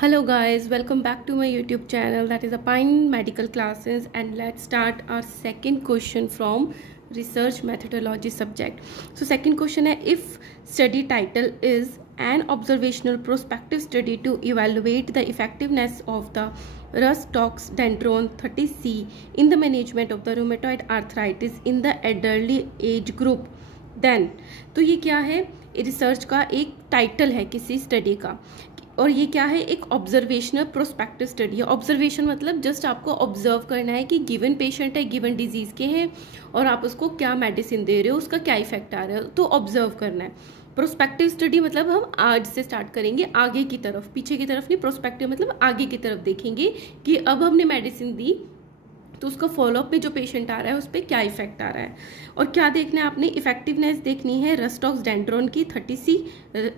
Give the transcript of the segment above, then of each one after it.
Hello guys, welcome back to my YouTube channel, that is Apine Medical Classes, and let's start our second question from research methodology subject. So second question है, if study title is an observational prospective study to evaluate the effectiveness of the Rux-Tox-Dendron 30C in the management of the rheumatoid arthritis in the elderly age group, then तो ये क्या है, research का एक title है किसी study का, और ये क्या है, एक ऑब्जर्वेशनल प्रोस्पेक्टिव स्टडी है। ऑब्जर्वेशन मतलब जस्ट आपको ऑब्जर्व करना है कि गिवन पेशेंट है, गिवन डिजीज के हैं, और आप उसको क्या मेडिसिन दे रहे हो, उसका क्या इफेक्ट आ रहा है, तो ऑब्जर्व करना है। प्रोस्पेक्टिव स्टडी मतलब हम आज से स्टार्ट करेंगे, आगे की तरफ, पीछे की तरफ नहीं। प्रोस्पेक्टिव मतलब आगे की तरफ देखेंगे कि अब हमने मेडिसिन दी तो उसका फॉलोअप में जो पेशेंट आ रहा है उस पर क्या इफेक्ट आ रहा है, और क्या देखना है आपने, इफेक्टिवनेस देखनी है रक्स-टॉक्स-डेंड्रोन की 30C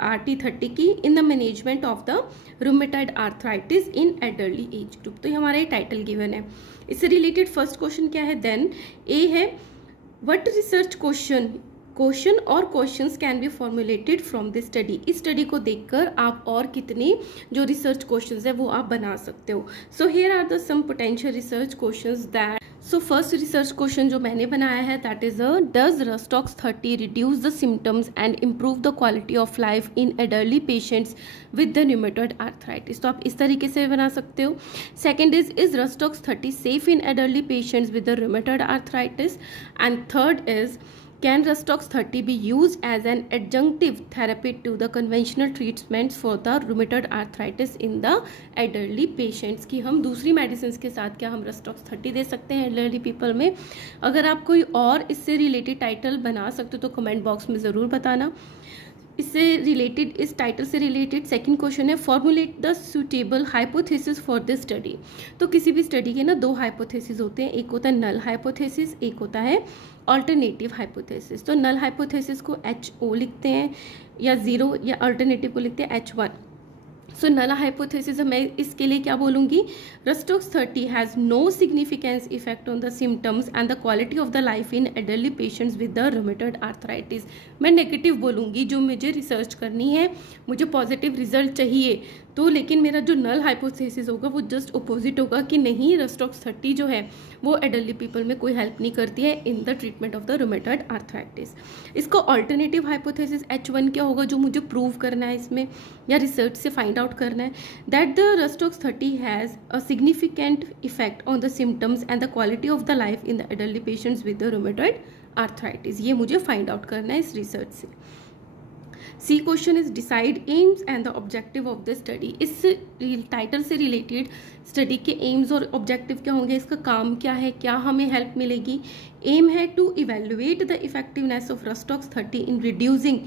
RT30 की in the management of the rheumatoid arthritis in elderly age group. तो ये हमारा ये टाइटल गिवन है। इससे रिलेटेड फर्स्ट क्वेश्चन क्या है, देन ए है, व्हाट रिसर्च क्वेश्चन और questions can be formulated from this study. इस स्टडी को देखकर आप और कितने जो रिसर्च क्वेश्चंस है वो आप बना सकते हो। So here are the some potential research questions that, so first research question जो मैंने बनाया है that is does Rux Tox 30 reduce the symptoms and improve the quality of life in adultly patients with the rheumatoid arthritis. तो आप इस तरीके से बना सकते हो। Second is Rux Tox 30 safe in adultly patients with the rheumatoid arthritis, and third is can Rux-Tox 30 be used as an adjunctive therapy to the conventional treatments for the rheumatoid arthritis in the elderly patients? कि हम दूसरी medicine के साथ क्या हम Rux-Tox 30 दे सकते हैं elderly people में। अगर आप कोई और इससे रिलेटेड टाइटल बना सकते हो तो कमेंट बॉक्स में ज़रूर बताना। इससे रिलेटेड, इस टाइटल से रिलेटेड सेकंड क्वेश्चन है, formulate the suitable hypothesis for this study. तो किसी भी स्टडी के ना दो हाइपोथेसिस होते हैं, एक होता है नल हाइपोथेसिस, एक होता है अल्टरनेटिव हाइपोथेसिस। तो नल हाइपोथेसिस को HO लिखते हैं या 0, या अल्टरनेटिव को लिखते हैं H1। सो नल हाइपोथेसिस मैं इसके लिए क्या बोलूँगी, Rux-Tox 30 has no significance effect on the symptoms and the quality of the life in adultly patients with the rheumatoid arthritis. मैं नेगेटिव बोलूँगी, जो मुझे रिसर्च करनी है, मुझे पॉजिटिव रिजल्ट चाहिए तो, लेकिन मेरा जो नल हाइपोथेसिस होगा वो जस्ट अपोजिट होगा कि नहीं, Rux-Tox 30 जो है वो एडल्टली पीपल में कोई हेल्प नहीं करती है in the treatment of the rheumatoid arthritis. इसको अल्टरनेटिव हाइपोथेसिस H1 क्या होगा, जो मुझे प्रूव करना है इसमें या रिसर्च से फाइंड आउट करना है, that the Rux-Tox 30 has a significant effect on the symptoms and the quality of the life in the adultly patients with the rheumatoid arthritis. ये मुझे फाइंड आउट करना है इस रिसर्च से। See question is decide aims and the objective of the study. इस title से related study के aims और ऑब्जेक्टिव क्या होंगे, इसका काम क्या है, क्या हमें हेल्प मिलेगी। एम है to evaluate the effectiveness of Rux-Tox 30 in reducing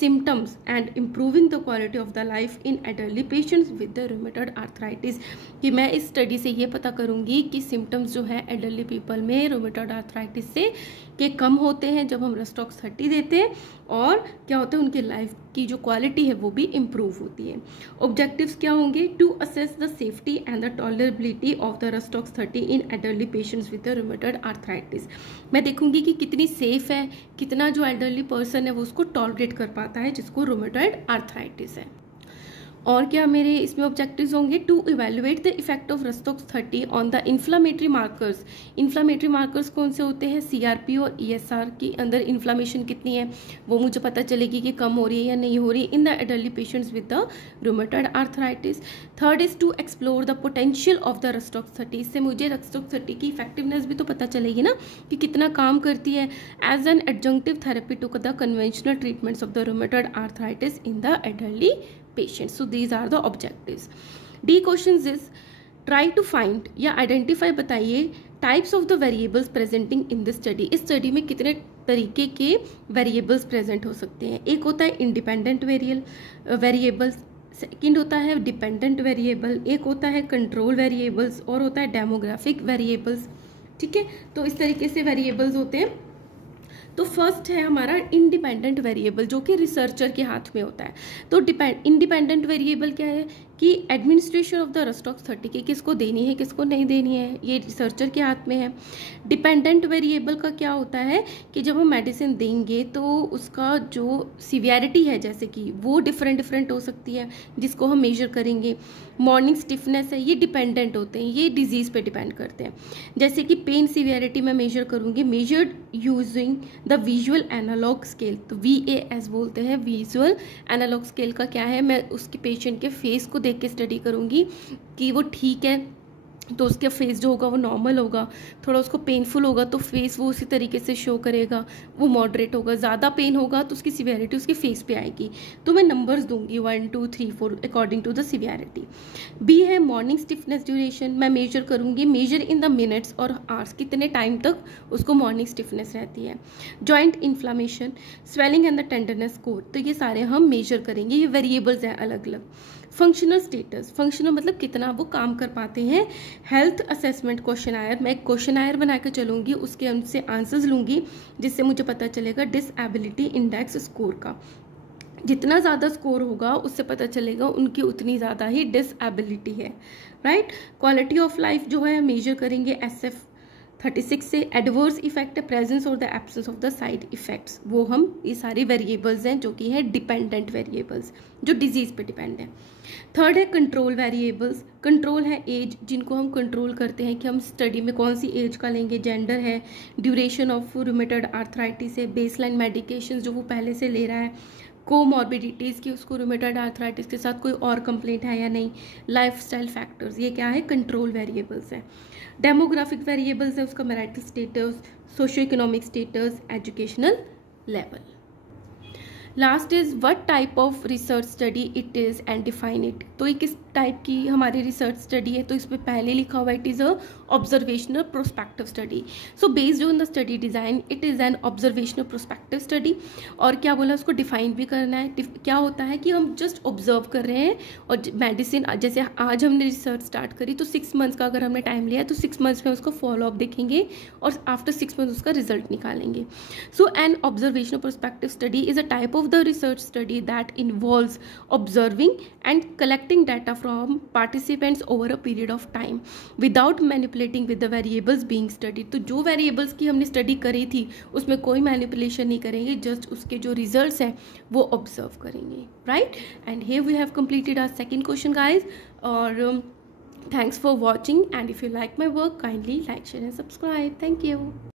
symptoms and improving the quality of the life in elderly patients with the rheumatoid arthritis। कि मैं इस स्टडी से ये पता करूँगी कि सिम्टम्स जो है एल्डरली पीपल में रूमेटॉइड आर्थराइटिस से के कम होते हैं जब हम Rux-Tox 30 देते हैं, और क्या होता है, उनके लाइफ की जो क्वालिटी है वो भी इम्प्रूव होती है। ऑब्जेक्टिव्स क्या होंगे, to assess the safety and the tolerability of the Rux-Tox 30 in elderly patients with the rheumatoid arthritis. मैं देखूंगी कि कितनी सेफ है, कितना जो एल्डरली पर्सन है वो उसको टॉलरेट कर पाता है जिसको रूमेटॉइड आर्थराइटिस है। और क्या मेरे इसमें ऑब्जेक्टिव्स होंगे, to evaluate the effect of Rux-Tox 30 on the inflammatory markers. Inflammatory markers कौन से होते हैं, CRP और ESR की अंदर इन्फ्लामेशन कितनी है वो मुझे पता चलेगी कि कम हो रही है या नहीं हो रही in the adultly patients with the rheumatoid arthritis. Third is to explore the potential of the Rux-Tox 30। इससे मुझे Rux-Tox 30 की इफेक्टिवनेस भी तो पता चलेगी ना कि कितना काम करती है as an adjunctive therapy to the conventional treatments of the rheumatoid arthritis in the adultly patients. So these are the objectives. D questions is try to find या identify बताइए types of the variables presenting in this study। इस study में कितने तरीके के variables present हो सकते हैं। एक होता है इंडिपेंडेंट वेरिएबल्स, सेकेंड होता है डिपेंडेंट वेरिएबल, एक होता है कंट्रोल वेरिएबल्स, और होता है डेमोग्राफिक वेरिएबल्स। ठीक है, तो इस तरीके से वेरिएबल्स होते हैं। तो फर्स्ट है हमारा इंडिपेंडेंट वेरिएबल, जो कि रिसर्चर के हाथ में होता है। तो इंडिपेंडेंट वेरिएबल क्या है कि एडमिनिस्ट्रेशन ऑफ द रस्टॉक्स 30 की किसको देनी है किसको नहीं देनी है, ये रिसर्चर के हाथ में है। डिपेंडेंट वेरिएबल का क्या होता है कि जब हम मेडिसिन देंगे तो उसका जो सीवियरिटी है जैसे कि वो डिफरेंट हो सकती है जिसको हम मेजर करेंगे। मॉर्निंग स्टिफनेस है, ये डिपेंडेंट होते हैं, ये डिजीज़ पे डिपेंड करते हैं। जैसे कि पेन सीवियरिटी मैं मेजर करूँगी measured using the visual analogue scale, तो VAS बोलते हैं। विजुअल एनालॉग स्केल का क्या है, मैं उसके पेशेंट के फेस को देख के स्टडी करूँगी कि वो ठीक है तो उसका फेस जो होगा वो नॉर्मल होगा, थोड़ा उसको पेनफुल होगा तो फेस वो उसी तरीके से शो करेगा, वो मॉडरेट होगा। ज़्यादा पेन होगा तो उसकी सीवियरिटी उसके फेस पे आएगी। तो मैं नंबर्स दूंगी 1 2 3 4 according to the severity. B है मॉर्निंग स्टिफनेस ड्यूरेशन, मैं मेजर करूँगी मेजर इन द मिनट्स और आवर्स, कितने टाइम तक उसको मॉर्निंग स्टिफनेस रहती है। Joint inflammation, swelling and the tenderness score, तो ये सारे हम मेजर करेंगे, ये वेरिएबल्स हैं अलग अलग। फंक्शनल स्टेटस, फंक्शनल मतलब कितना वो काम कर पाते हैं। हेल्थ असेसमेंट क्वेश्चन आयर, मैं एक क्वेश्चन आयर बना के चलूँगी, उसके उनसे आंसर्स लूँगी जिससे मुझे पता चलेगा डिसेबिलिटी इंडेक्स स्कोर का। जितना ज़्यादा स्कोर होगा उससे पता चलेगा उनकी उतनी ज़्यादा ही डिसेबिलिटी है, राइट। क्वालिटी ऑफ लाइफ जो है मेजर करेंगे SF36 से। एडवर्स इफेक्ट है प्रेजेंस और the absence of the side effects, वो हम ये सारे वेरिएबल्स हैं जो कि है डिपेंडेंट वेरिएबल्स जो डिजीज़ पे डिपेंड है। थर्ड है कंट्रोल वेरिएबल्स, कंट्रोल है एज, जिनको हम कंट्रोल करते हैं कि हम स्टडी में कौन सी एज का लेंगे। जेंडर है, ड्यूरेशन ऑफ रूमेटॉइड आर्थराइटिस है, बेसलाइन मेडिकेशन जो वो पहले से ले रहा है, कोमॉर्बिडिटीज़ की उसको रूमेटॉइड आर्थराइटिस के साथ कोई और कंप्लेंट है या नहीं, लाइफस्टाइल फैक्टर्स, ये क्या है कंट्रोल वेरिएबल्स है। डेमोग्राफिक वेरिएबल्स है, उसका marital status, socio economic status, educational level. Last is what type of research study it is and define it, तो ये किस टाइप की हमारी रिसर्च स्टडी है, तो इसमें पहले लिखा हुआ it is a observational prospective study. So based on the study design it is an observational prospective study. और क्या बोला, उसको डिफाइन भी करना है। क्या होता है कि हम जस्ट ऑब्जर्व कर रहे हैं, और मेडिसिन जैसे आज हमने रिसर्च स्टार्ट करी तो 6 मंथ्स का अगर हमने टाइम लिया तो 6 मंथ्स में उसको फॉलो अप देखेंगे और आफ्टर 6 मंथ्स उसका रिजल्ट निकालेंगे। So an observational prospective study is a type of the research study that involves observing and collecting data from participants over a period of time without manipulating with the variables being studied। तो जो variables की हमने study करी थी उसमें कोई manipulation नहीं करेंगे, just उसके जो results हैं वो observe करेंगे, right? And here we have completed our second question guys, और thanks for watching, and if you like my work kindly like, share and subscribe. Thank you.